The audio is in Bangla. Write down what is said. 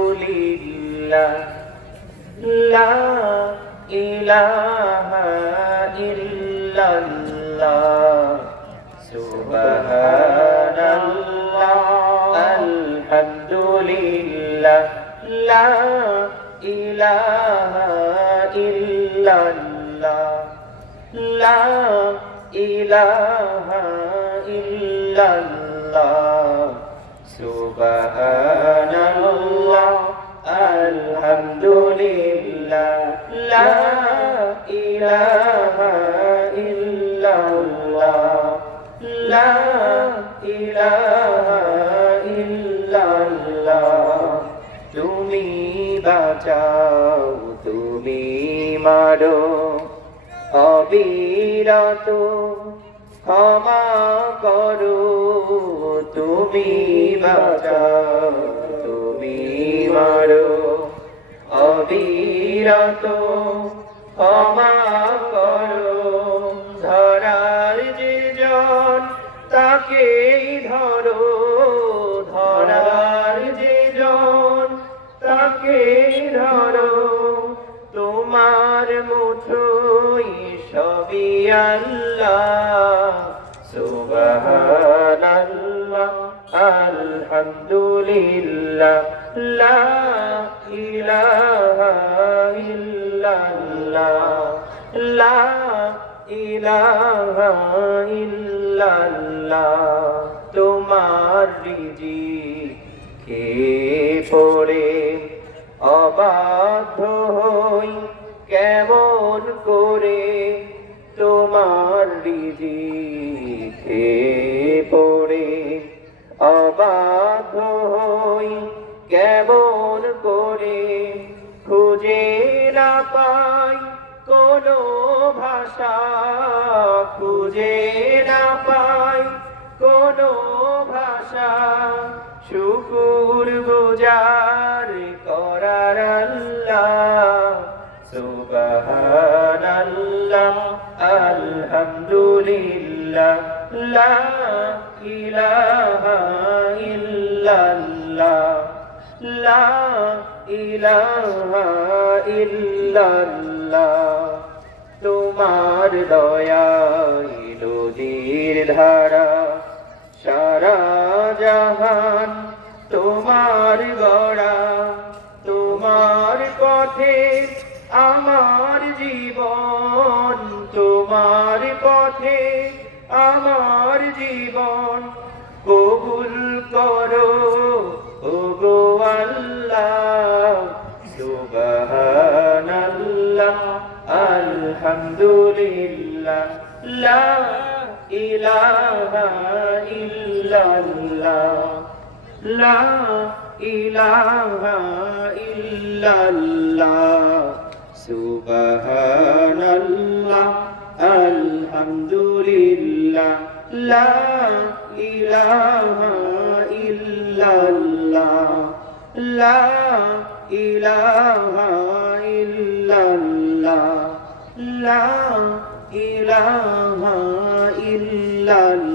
আলহামদুলিল্লাহ লা ইলাহা ইল্লাল্লাহ সুবহানাল্লাহ আলহামদুলিল্লাহ লা ইলাহা ইল্লাল্লাহ লা ইলাহা ইল্লাল্লাহ সুবহানাল্লাহ আলহামদুলিল্লাহ লা ইলাহা ইল্লাল্লাহ লা ইলাহা ইল্লাল্লাহ তুমি বাঁচাও তুমি মারো অবিরত ক্ষমা করো তুমি বাঁচাও তুমি মারো অবিরত ক্ষমা করো ধরার যে জন তাকেই ধরো ধরার যে জন তাকেই ধরো তোমার মুঠোয় সবই আল্লাহ সুবহানাল্লাহ আলহামদুলিল্লাহ লা ইলাহা ইল্লাল্লাহ লা ইলাহা ইল্লাল্লাহ তোমার রিজিকে পড়ে অবাধ্য হই কেমন করে তোমার রিজিকে পড়ে অবাধ্য হই কেমন করে খুঁজে না পাই কোনো ভাষা খুঁজে না পাই কোনো ভাষা শুকুর গুজার করার আল্লাহ সুবহানাল্লাহ আলহামদুলিল্লাহ লা ইলাহা ইল্লাল্লাহ লা ইলাহা ইল্লাল্লাহ তোমার দয়ায় নদীর ধারা সারা জাহান তোমার গড়া তোমার পথে আমার জীবন তোমার পথে আমার জীবন কবুল করো ওগো আল্লাহ সুবহানাল্লাহ আলহামদুলিল্লাহ লা ইলাহা ইল্লাল্লাহ লা ইলাহা ইল্লাল্লাহ সুবহানাল্লাহ আলহামদুলিল্লাহ লা ইলাহা ইল্লাল্লাহ লা ইলাহা ইল্লাল্লাহ লা ইলাহা ইল্লাল্লাহ